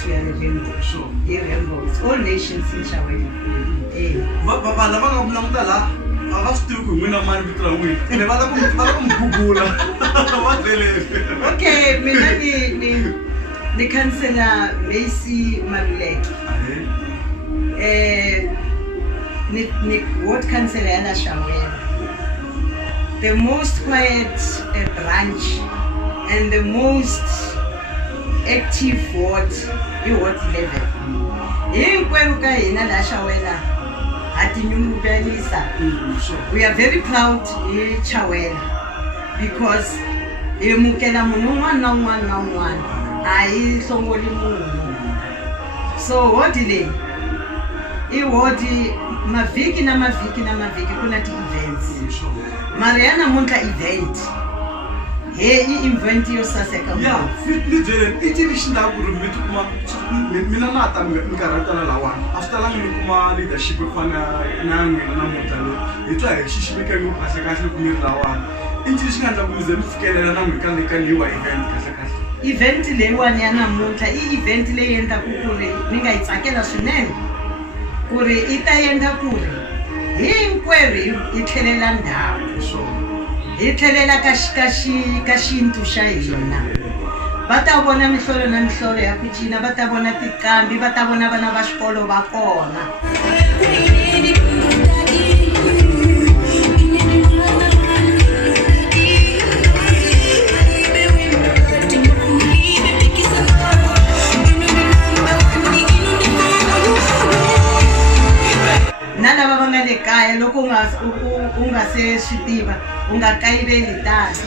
us we are a rainbow. Sure. A rainbow. It's all nations in Chawena. Okay, mina ni Councillor Macy Maluleke. Ni ward councillor yana Chawena. The most quiet branch and the most active ward is Ward 11. Hinkwerhu ka hina la Chawena ati nyungubelisa. We are very proud in Chawena because yemukela munhu un'wana na un'wana na un'wana a yi hlongoli munhu. So ward leyi i ward mavhiki na mavhiki kuna ti-events. Mariana namuntlha event i event yo saseka yeah ni byele i cini xi ndla ku ri mi tikuma mina na ta minkarhatana lawani a swi talangi ni kuma leadership yo fana na n'wina namuntlha loyi hi twa hi xiximeke ngopfu kahlekahle ku mi ri lawani i ncini xi nga endla ku mi ze mi fikelela na n'wina ka leyiwa event kahlekahle. Event leyiwani ya namuntlha i event leyi endlaku ku ri ni nga yi tsakela swinene ku ri i ta endla ku ri hinkwerhu hi tlhelela ndhawu hi tlhelela ka xintu xa hina. Va ta vona mihlolo na mihlolo ya ku cina, va ta vona tiqambi, va ta vona vana va xikolo va kona. Na lava va nga le kaya loko u nga se swi tiva u nga kayiveli tani.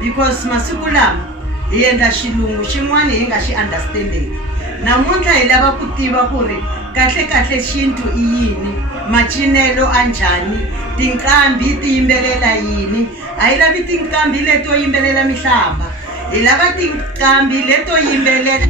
Because masiku lama hi endla xilungu xin'wana hi nga xi understanding. Namuntlha hi lava ku tiva ku ri kahle xintu i yini, macinelo a njhani, tinqambi ti yimbelela yini. A hi lavi tinqambi leto yimbelela mihlamba, hi lava tinqambi leto yimbelela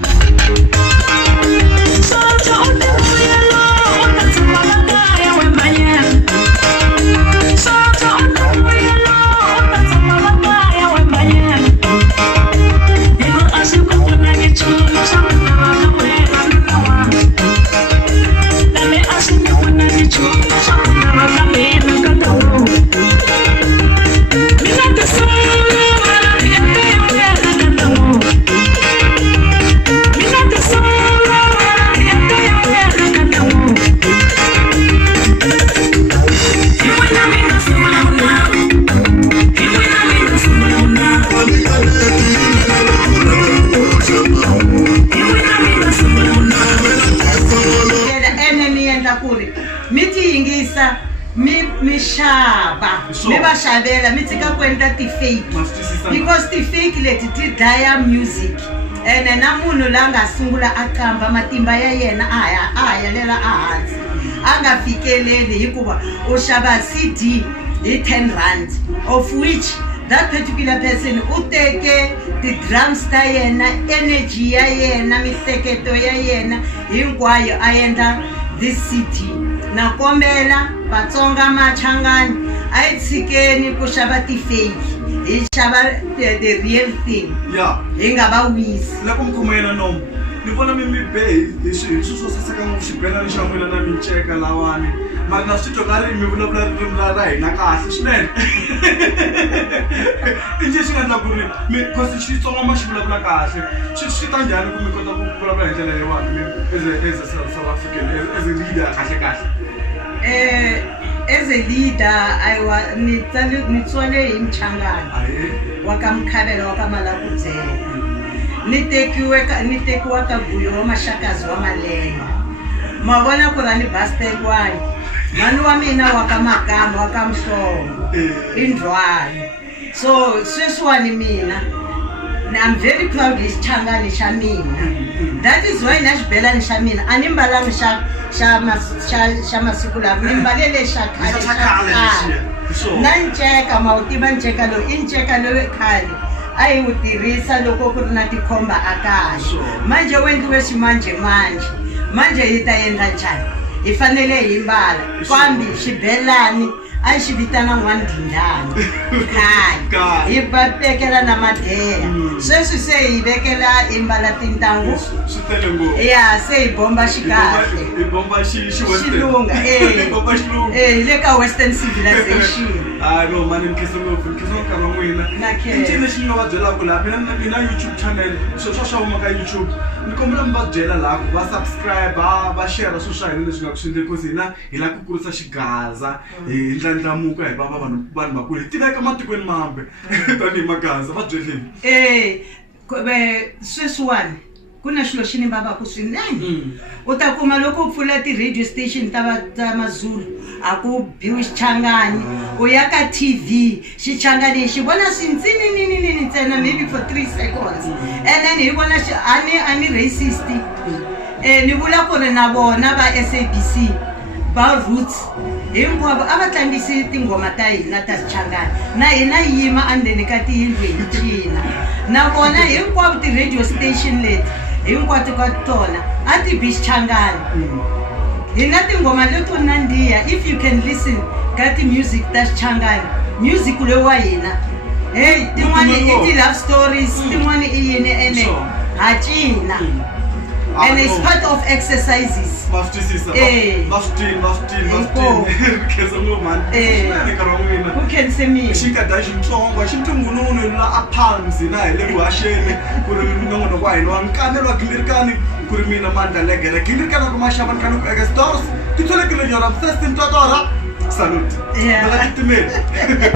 mi xava mi va xavela mi tshika ku endla ti-fake because ti-fake leti ti dlaya music ene na munhu la nga sungula a qamba matimba ya yena a hayelela a hansi a nga fikeleli hikuva u xava CD hi 10 rand of which that particular person u teke ti-drums ta yena, energy ya yena, mihleketo ya yena hinkwayo a endla this CD. Na kombela Vatsonga Machangani a hi tshikeni ku xava ti-fake, hi xava the real thing. Yeah. Hi nga va wisi. Loko mi khomela nomu ni vona mi bihe hi swilo swo saseka ngopfu xibelani xa n'wina na minceka lawani mara na swi twa nga ri mi vulavula ririmi ra hina kahle swinene. I ncini xi nga endla ku ri cause Xitsonga ma xi vulavula kahle swi ta njhani ku mi kota ku vulavula hi ndlela leyiwani as a South African as a leader kahle? As a leader ni tswale hi Mchangani wa ka Mkhabelo wa ka Malakudzela. Ni tekiwa ka Guyo wa Mashakazi wa Malenga. Ma vona ku ra ni Bastelwani mani wa mina wa ka Makamba wa ka Mhlongo Indlwane. So sweswiwani mina I'm very proud hi xichangani xa mina. That is why na xibelani xa mina a ni mbalangi xa masiku lawa ni mbalele xa khale na nceka ma wu tiva nceka lowu i nceka lowu khale a yi wu tirhisa loko ku ri na tikhomba a kahle. Manje wu endliwe manje yi ta endla njhani hi fanele hi mbala kambe xibelani a xi vitana n'wandindani khale hi va vekela na madeya. Sweswi se hi vekela hi mbala tintangu ya se hi bomba xikahle xilunga hi le ka western civilization. No mani ni khensa nkarhi wa n'wina i ncini lexi ni nga va byelaka laha mina YouTube channel swa huma ka YouTube ni kombela mi va byela laha ku va subscribe va share swilo swa hina leswi nga ku swi endleki cause hi lava ku kurisa xigaza hi ndlandlamuka hi vanhu vakulu hi tiveka matikweni mambe tanihi Magaza va byeleni. Sweswiwani ku na xilo xi ni vavaka swinene. U ta kuma loko u pfula ti-radio station ta Mazulu a ku biwi xichangani u ya ka TV xichangani xi vona swintsinini ntsena maybe for 3 seconds and then hi vona a ni racist. Ni vula ku ri na vona va SABC va Roots hinkwavo a va tlangisi tingoma ta hina ta xichangani na hina yima andzeni ka tiyindlu hi cina na vona hinkwavo ti-radio station leti hinkwato ka tona a ti bi xichangani. Hi na tingoma leto nandziha if you can listen ka ti-music ta xichangani music lowu wa hina hey tin'wani i ti-love stories tin'wani i yini ene ha cina and it's part of exercises. Who can say me? Xikadaxi ntsongo xintungununu la a Palms na hi le vuhaxeni ku ri minongonoko wa hina wa nkanelo wa gingirikani ku ri mina Mandla Legere gingirikana ku maxavani kani ku eka stores ti tholekile nyora system totora salute. Yeah.